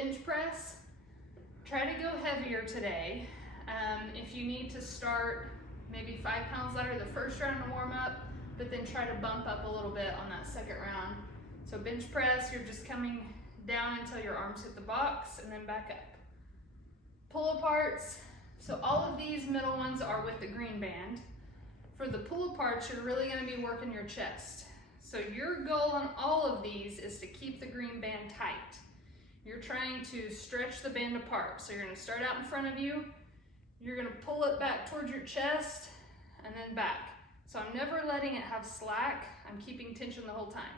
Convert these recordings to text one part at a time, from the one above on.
bench press, try to go heavier today. If you need to start maybe 5 pounds lighter the first round to warm up, but then try to bump up a little bit on that second round. So bench press, you're just coming down until your arms hit the box and then back up. Pull aparts, so all of these middle ones are with the green band. For the pull aparts, you're really gonna be working your chest. So your goal on all of these is to keep the green band tight. You're trying to stretch the band apart. So you're gonna start out in front of you, you're gonna pull it back towards your chest and then back. So I'm never letting it have slack. I'm keeping tension the whole time.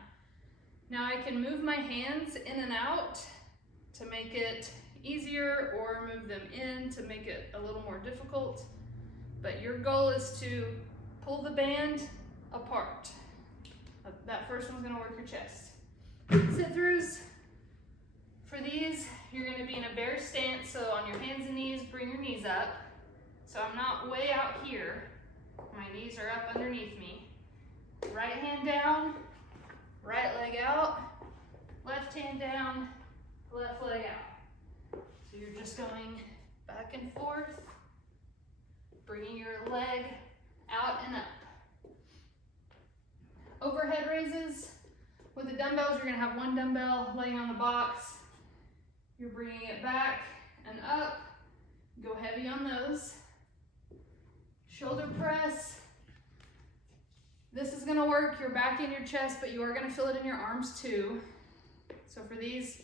Now I can move my hands in and out to make it easier or move them in to make it a little more difficult. But your goal is to pull the band apart. That first one's gonna work your chest. Sit-throughs. For these, you're gonna be in a bear stance, so on your hands and knees, bring your knees up. So I'm not way out here. My knees are up underneath me. Right hand down, right leg out, left hand down, left leg out. So you're just going back and forth, bringing your leg out and up. Overhead raises. With the dumbbells, you're gonna have one dumbbell laying on the box. You're bringing it back and up. Go heavy on those. Shoulder press. This is gonna work your back and your chest, but you are gonna feel it in your arms too. So for these,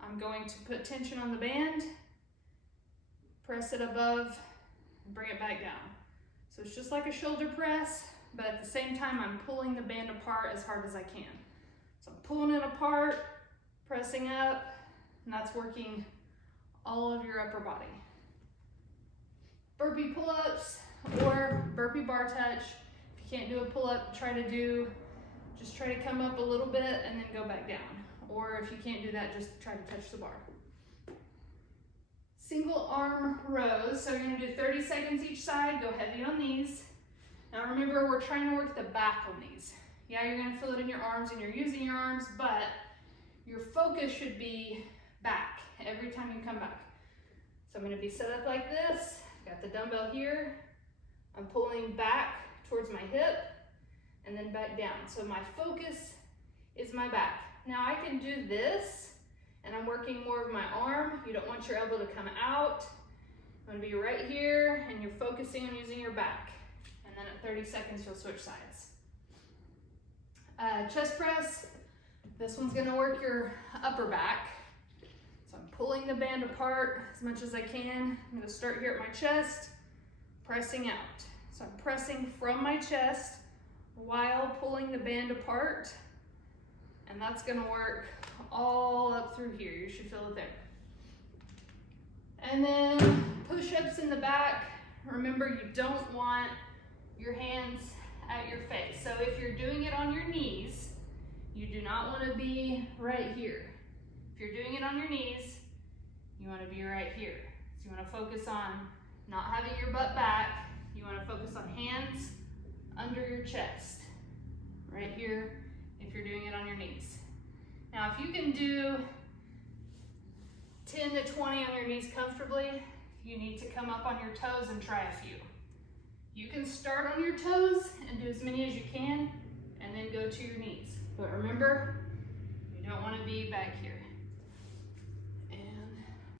I'm going to put tension on the band, press it above, and bring it back down. So it's just like a shoulder press, but at the same time, I'm pulling the band apart as hard as I can. So I'm pulling it apart, pressing up, and that's working all of your upper body. Burpee pull-ups or burpee bar touch. If you can't do a pull-up, just try to come up a little bit and then go back down. Or if you can't do that, just try to touch the bar. Single arm rows, so you're gonna do 30 seconds each side, go heavy on these. Now remember, we're trying to work the back on these. Yeah, you're gonna feel it in your arms and you're using your arms, but your focus should be back every time you come back. So I'm gonna be set up like this, got the dumbbell here, I'm pulling back towards my hip and then back down. So my focus is my back. Now I can do this and I'm working more of my arm. You don't want your elbow to come out. I'm gonna be right here and you're focusing on using your back. And then at 30 seconds, you'll switch sides. Chest press. This one's gonna work your upper back. So I'm pulling the band apart as much as I can. I'm gonna start here at my chest, pressing out. So I'm pressing from my chest while pulling the band apart. And that's gonna work all up through here. You should feel it there. And then push-ups in the back. Remember, you don't want your hands at your face. So if you're doing it on your knees, you do not want to be right here. If you're doing it on your knees, you want to be right here. So you want to focus on not having your butt back. You want to focus on hands under your chest, right here, if you're doing it on your knees. Now, if you can do 10 to 20 on your knees comfortably, you need to come up on your toes and try a few. You can start on your toes and do as many as you can, and then go to your knees. But remember, you don't want to be back here.